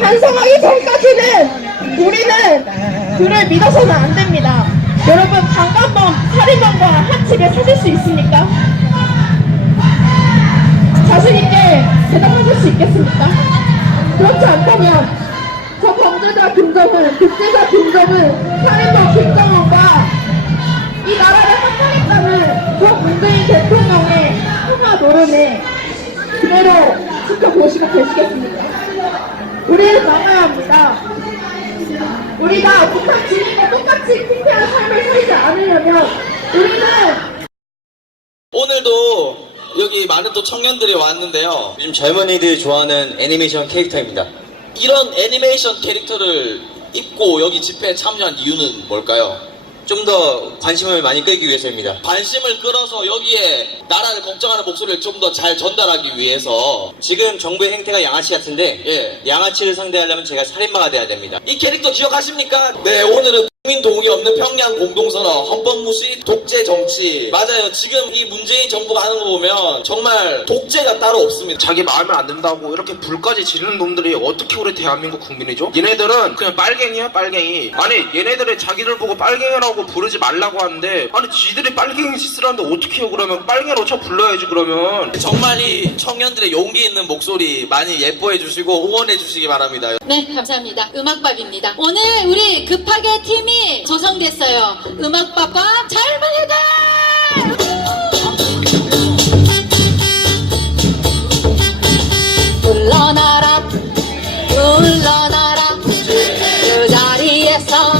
반성하기 전까지는 우리는 그를 믿어서는 안 됩니다. 여러분 강간범, 살인범과 한 집에 사실 수 있습니까? 자신 있게 대답해 줄수 있겠습니까? 그렇지 않다면 저 범죄자 김정은, 독재자 김정은, 살인범 김정은과 이 나라를 한탄했다는 저 문재인 대통령의 평화 노름에 그대로 지켜보시고 계시겠습니까? 우리는 나가야 합니다. 우리가 북한 주민과 똑같이 피폐한 삶을 살지 않으려면 우리는 오늘도 여기 많은 또 청년들이 왔는데요. 요즘 젊은이들 좋아하는 애니메이션 캐릭터입니다. 이런 애니메이션 캐릭터를 입고 여기 집회에 참여한 이유는 뭘까요? 좀 더 관심을 많이 끌기 위해서입니다. 관심을 끌어서 여기에 나라를 걱정하는 목소리를 좀 더 잘 전달하기 위해서 지금 정부의 행태가 양아치 같은데 예. 양아치를 상대하려면 제가 살인마가 돼야 됩니다. 이 캐릭터 기억하십니까? 네, 오늘은 국민 동의 없는 평양 공동선언, 헌법 무시, 독재 정치. 맞아요. 지금 이 문재인 정부가 하는 거 보면 정말 독재가 따로 없습니다. 자기 마음에 안 든다고 이렇게 불까지 지르는 놈들이 어떻게 우리 대한민국 국민이죠? 얘네들은 그냥 빨갱이야 빨갱이 아니 얘네들이 자기들 보고 빨갱이라고 부르지 말라고 하는데 아니 지들이 빨갱이 짓을 하는데 어떻게 해요 그러면 빨갱이로 쳐 불러야지 그러면 정말 이 청년들의 용기 있는 목소리 많이 예뻐해 주시고 응원해 주시기 바랍니다. 네, 감사합니다. 음악밥입니다. 오늘 우리 급하게 팀이 조성됐어요. 음악밥과 젊은이들! 물러나라, 물러나라, 그 자리에서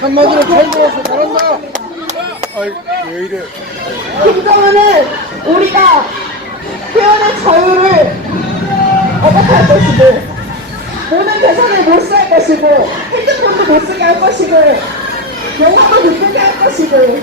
한마디로 잘 들어서 잘한다. 아이 왜 이래? 김정은은 우리가 표현의 자유를 억압할 것이고 모든 대선을 못 쓸 것이고 핸드폰도 못 쓰게 할 것이고 영화도 못 보게 할 것이고